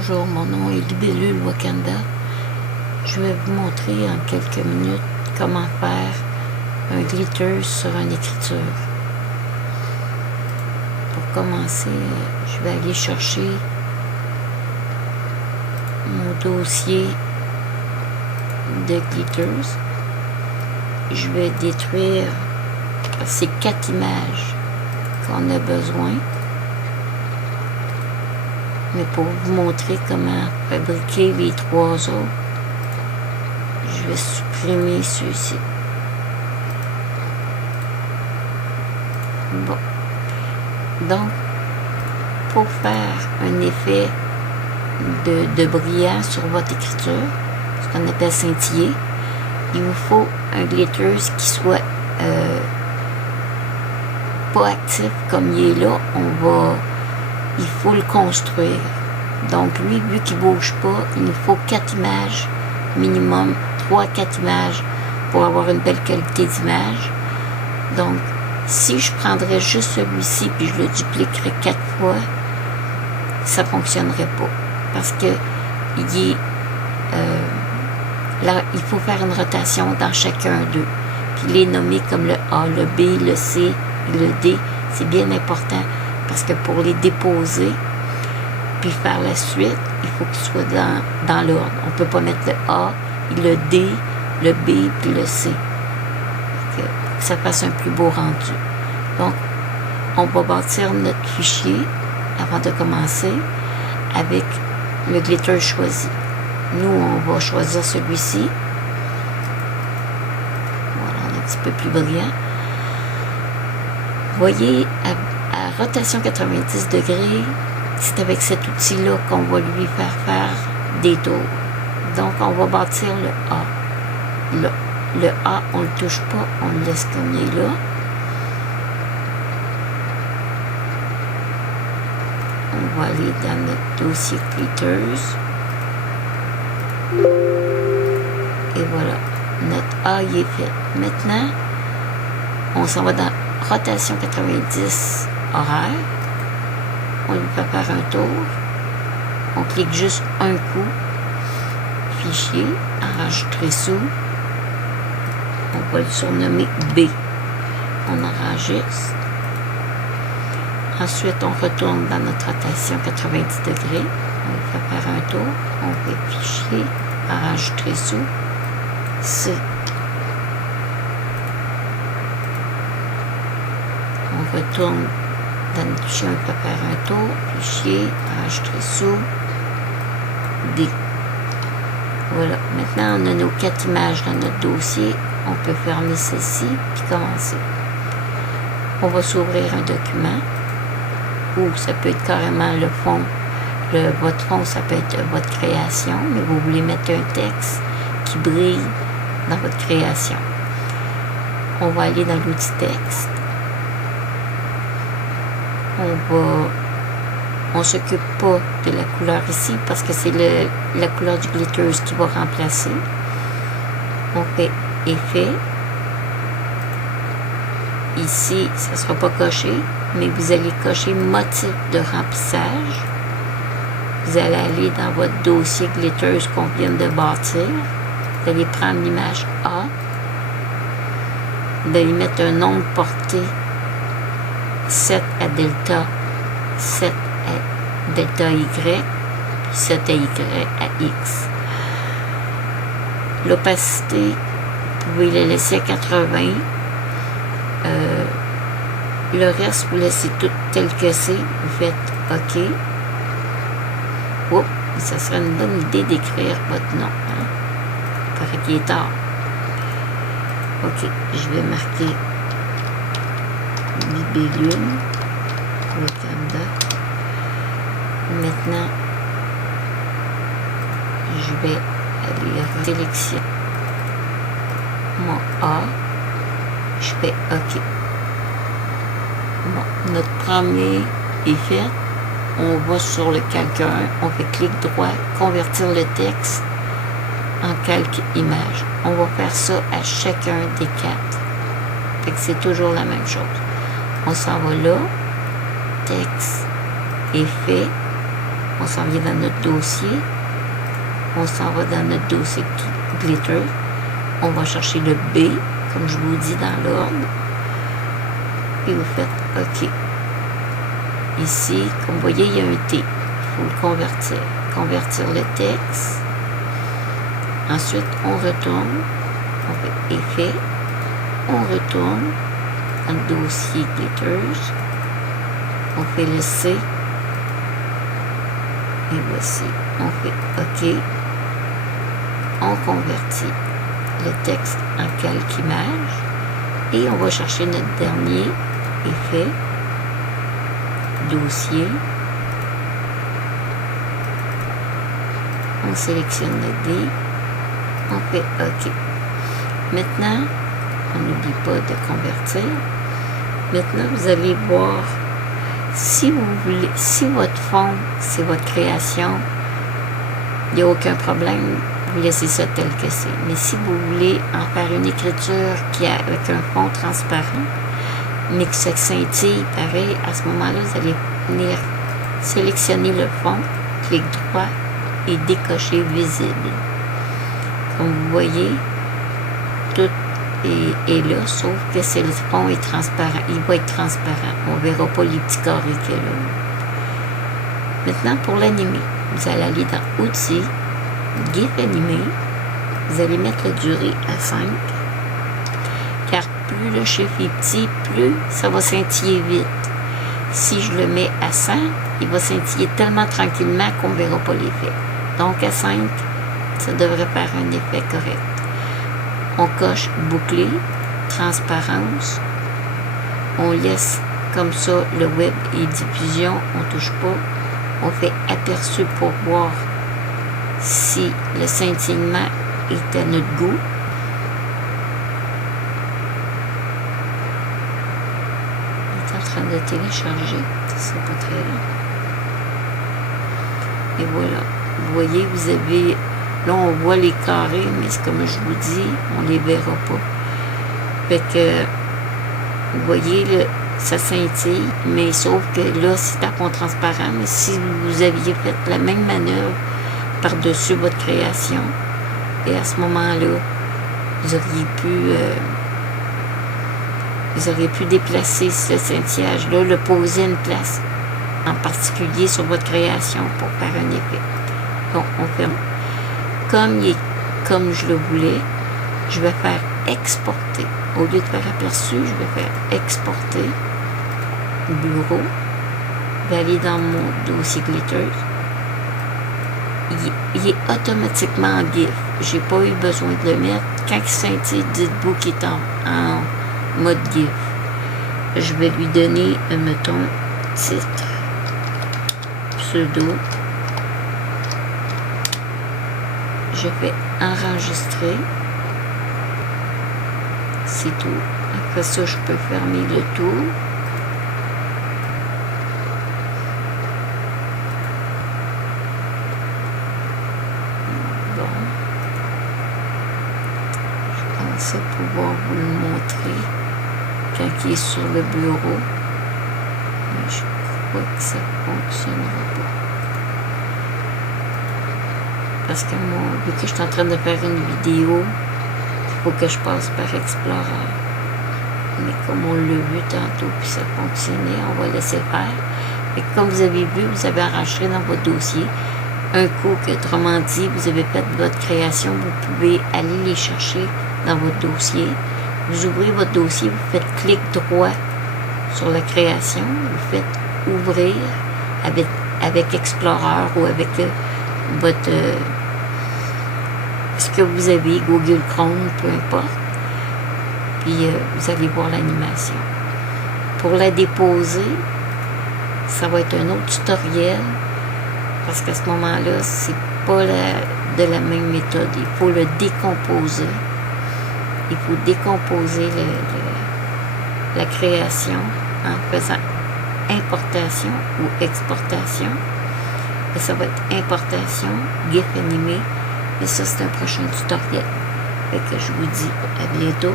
Bonjour, mon nom est Libellule Wakanda. Je vais vous montrer en quelques minutes comment faire un glitter sur une écriture. Pour commencer, je vais aller chercher mon dossier de glitters. Je vais détruire ces 4 images qu'on a besoin. Mais pour vous montrer comment fabriquer les 3 autres, je vais supprimer ceux-ci. Bon. Donc, pour faire un effet de brillant sur votre écriture, ce qu'on appelle scintiller, il vous faut un glitter qui soit pas actif comme il est là. Il faut le construire. Donc lui, vu qu'il ne bouge pas, il nous faut 4 images, minimum 3-4 images pour avoir une belle qualité d'image. Donc, si je prendrais juste celui-ci puis je le dupliquerais 4 fois, ça ne fonctionnerait pas. Parce que là, il faut faire une rotation dans chacun d'eux. Puis les nommer comme le A, le B, le C et le D, c'est bien important. Parce que pour les déposer, puis faire la suite, il faut qu'ils soient dans l'ordre. On ne peut pas mettre le A, le D, le B, puis le C. Pour que ça fasse un plus beau rendu. Donc, on va bâtir notre fichier, avant de commencer, avec le glitter choisi. Nous, on va choisir celui-ci. Voilà, on est un petit peu plus brillant. Vous voyez, à rotation 90 degrés, c'est avec cet outil-là qu'on va lui faire des tours. Donc, on va bâtir le A. Le A, on ne le touche pas, on le laisse comme il est là. On va aller dans notre dossier Glitters. Et voilà, notre A il est fait. Maintenant, on s'en va dans rotation 90 horaire. On lui fait faire un tour. On clique juste un coup. Fichier, enregistrer sous. On va le surnommer B. On enregistre. Ensuite, on retourne dans notre rotation 90 degrés. On lui fait faire un tour. On fait fichier, enregistrer sous. C. On retourne dans notre fichier, on peut faire un tour, fichier, enregistrer sous, D. Voilà, maintenant on a nos 4 images dans notre dossier, on peut fermer ceci, puis commencer. On va s'ouvrir un document, ou ça peut être carrément le fond. Votre fond, ça peut être votre création, mais vous voulez mettre un texte qui brille dans votre création. On va aller dans l'outil texte. On s'occupe pas de la couleur ici parce que c'est la couleur du glitter qui va remplacer. On fait effet. Ici, ça ne sera pas coché, mais vous allez cocher motif de remplissage. Vous allez aller dans votre dossier glitters qu'on vient de bâtir. Vous allez prendre l'image A. Vous allez mettre un nombre porté 7 à delta, 7 à delta Y, puis 7 à Y à X. L'opacité, vous pouvez la laisser à 80. Le reste, vous laissez tout tel que c'est. Vous faites OK. Oups, ça serait une bonne idée d'écrire votre nom. Hein? Il paraît qu'il est tard. OK, je vais marquer Libellule Wakanda. Maintenant, je vais aller sélectionner mon A. Je fais OK. Bon, notre premier est fait. On va sur le calque 1, on fait clic droit, convertir le texte en calque image. On va faire ça à chacun des 4. Fait que c'est toujours la même chose. On s'en va là, texte, effet, On s'en vient dans notre dossier. On s'en va dans notre dossier Glitter. On va chercher le B, comme je vous dis dans l'ordre. Et vous faites OK. Ici, comme vous voyez, il y a un T. Il faut le convertir. Convertir le texte. Ensuite, on retourne. On fait Effet. On retourne dans le dossier Glitters. On fait le C. Et voici. On fait OK. On convertit le texte en calque image. Et on va chercher notre dernier effet. Dossier. On sélectionne le D. On fait OK. Maintenant, on n'oublie pas de convertir. Maintenant, vous allez voir si vous voulez, si votre fond, c'est votre création, il n'y a aucun problème, vous laissez ça tel que c'est. Mais si vous voulez en faire une écriture qui a avec un fond transparent, mais que ça scintille pareil, à ce moment-là, vous allez venir sélectionner le fond, clic droit et décocher visible. Comme vous voyez, tout est là, sauf que c'est le fond est transparent. Il va être transparent. On ne verra pas les petits carrés qu'il y a là. Maintenant, pour l'animer, vous allez aller dans Outils, GIF animé. Vous allez mettre la durée à 5. Car plus le chiffre est petit, plus ça va scintiller vite. Si je le mets à 100, il va scintiller tellement tranquillement qu'on ne verra pas l'effet. Donc à 5, ça devrait faire un effet correct. On coche boucler, transparence. On laisse comme ça le web et diffusion. On ne touche pas. On fait aperçu pour voir si le scintillement est à notre goût. Il est en train de télécharger. C'est pas très long. Et voilà. Vous voyez, vous avez... Là, on voit les carrés, mais c'est comme je vous dis, on les verra pas. Fait que, vous voyez, là, ça scintille, mais sauf que là, c'est à fond transparent. Mais si vous aviez fait la même manœuvre par-dessus votre création, et à ce moment-là, vous auriez pu déplacer ce scintillage-là, le poser à une place, en particulier sur votre création, pour faire un effet. Bon, on ferme. Comme je le voulais, je vais faire exporter. Au lieu de faire aperçu, je vais faire exporter. Bureau. Je vais aller dans mon dossier Glitter. Il est automatiquement en GIF. J'ai pas eu besoin de le mettre. Quand il scintille, dites-vous qu'il est en mode GIF. Je vais lui donner, mettons, titre. Pseudo. Je fais enregistrer. C'est tout. Après ça, je peux fermer le tout. Bon. Je pensais pouvoir vous le montrer quand il est sur le bureau. Mais je crois que ça ne fonctionnera pas. Parce que moi, vu que je suis en train de faire une vidéo, il faut que je passe par Explorer. Mais comme on l'a vu tantôt, puis ça fonctionnait, on va laisser faire. Et comme vous avez vu, vous avez enregistré dans votre dossier un coup que, autrement dit, vous avez fait votre création, vous pouvez aller les chercher dans votre dossier. Vous ouvrez votre dossier, vous faites clic droit sur la création, vous faites ouvrir avec Explorer ou avec votre... ce que vous avez, Google Chrome, peu importe. Puis vous allez voir l'animation. Pour la déposer, ça va être un autre tutoriel, parce qu'à ce moment-là, c'est pas de la même méthode. Il faut le décomposer. Il faut décomposer la création en faisant importation ou exportation. Et ça va être importation, GIF animé. Et ça, c'est un prochain tutoriel. Fait que je vous dis à bientôt.